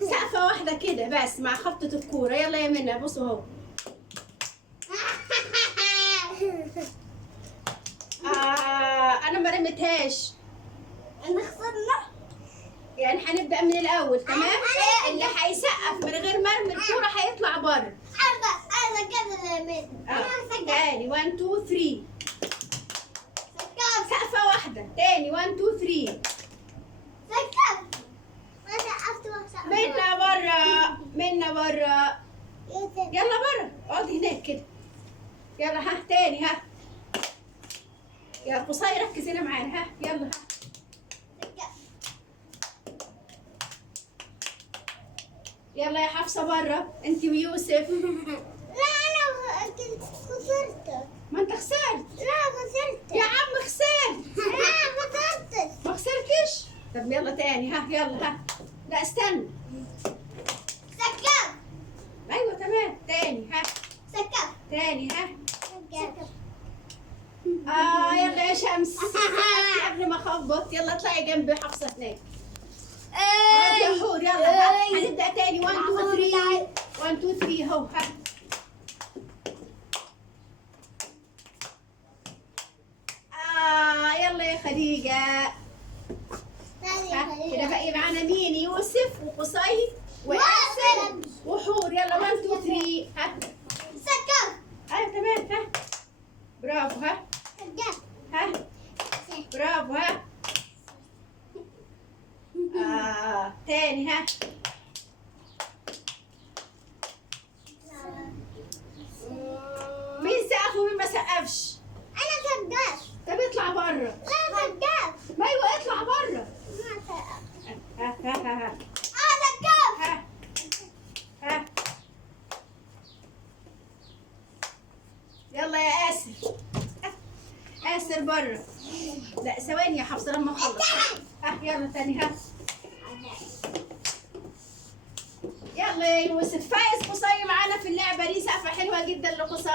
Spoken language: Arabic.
سقفة واحدة كده بس مع خبطة الكورة. يلا يا منى بصوا اهو. انا ما رميتهاش. احنا خسرنا. يعني هنبدأ من الأول تمام؟ اللي هيسقف من غير ما ارمي الكورة هيطلع بره. انا كده رميت. تاني 1 2 3. سكر. سقفة واحدة. تاني 1 2 3. سكر. ما سقفت وسقفت. منا بره. منا بره. يلا بره. اقعدي هناك كده. يلا ها تاني ها. يا قصي ركز هنا معانا ها. يلا ها. يلا يا حفصة بره انت ويوسف. لا انا خسرت. ما انت خسرت. لا خسرت. يا عم خسرت. لا ما خسرتش. ما خسرتش. طب يلا تاني ها. يلا ها. لا استنى. سكر. ايوه تمام. تاني ها. سكر. تاني ها. سكر. يلا يا شمس. قبل ما اخبط يلا اطلعي جنب حفصة هناك. يا حور يلا ها. هنبدأ تاني 1 2 3. 1 2 3 اهو ها. يلا يا خديجة. كده باقي معانا مين؟ يوسف وقصي واسر وحور. يلا 1 2 3 ها. سكر. ايوه تمام ها. برافو ها. سكر. ها. برافو ها. تاني ها. مين سقف ومين ما سقفش؟ انا سكر. طب اطلع بره. لا سكر. ما ايوه اطلع بره. ما سقف. ها ها ها ها. انا سكر. ها ها. يلا يا آسر. آسر بره. لا ثواني يا حفصة لما اخلص. ها يلا تاني ها. يلا يا يوسف. فايز قصي معانا في اللعبة دي. سقفة حلوة جدا لقصي.